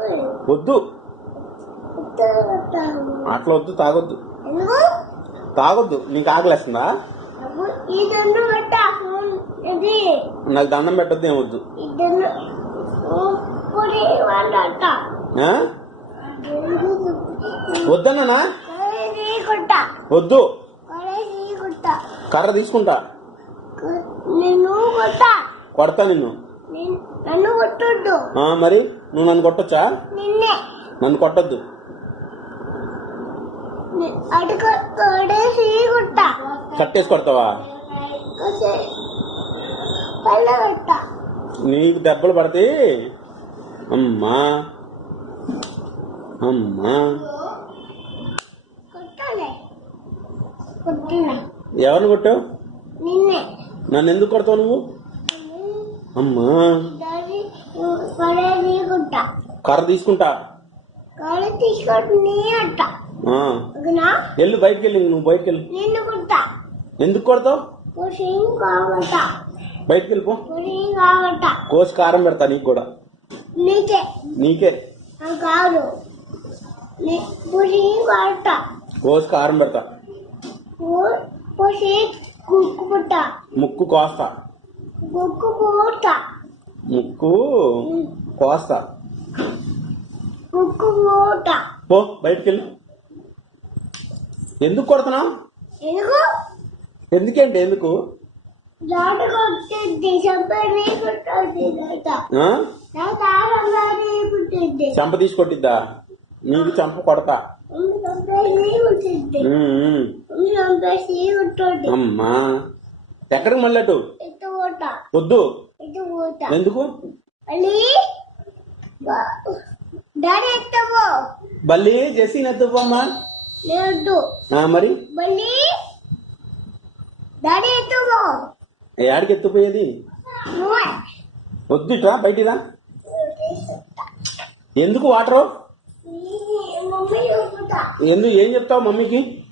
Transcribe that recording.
వద్దు, అట్లా వద్దు, తాగొద్దు, తాగొద్దు. నీకు ఆకలేస్తుందా? నాకు దండం పెట్టద్దు, ఏమొద్దు. వద్దన్నా, వద్దు. కర్ర తీసుకుంటా, కొడతా నిన్ను. మరి నువ్వు నన్ను కొట్టొచ్చా? నన్ను కొట్టద్దు. కట్టేసి కొడతావా? నీకు దెబ్బలు పడితే అమ్మా అమ్మా. ఎవరిని కొట్టావు? నన్ను ఎందుకు కొడతావు నువ్వు? అమ్మా, కర్ర తీసుకుంటా. వెళ్ళు, బయటికి వెళ్ళి. నువ్వు బయటికి వెళ్ళి. ఎందుకు కొడతావు? బయటికి వెళ్ళిపో. కోసి కారం పెడతా నీకు కూడా. నీకే కోసి కారం పెడతా. ముక్కు కోస్తా. ముక్కు కోస్తా. పో, బయటికి వెళ్ళి. ఎందుకు కొడుతున్నావు? ఎందుకంటే ఎందుకు? చంప తీసి కొట్టిద్దా? నీకు చంప కొడతా. అమ్మా, ఎక్కడికి మళ్ళీ? వద్దు. ఎందుకు? బల్లి జెస్సీ ఎత్తుపోమ్మా. మరి ఏడికి ఎత్తుపోయేది? వద్దు, ఇట్రా, బయటిరా. ఎందుకు వాటరు? ఎందుకు? ఏం చెప్తావు మమ్మీకి?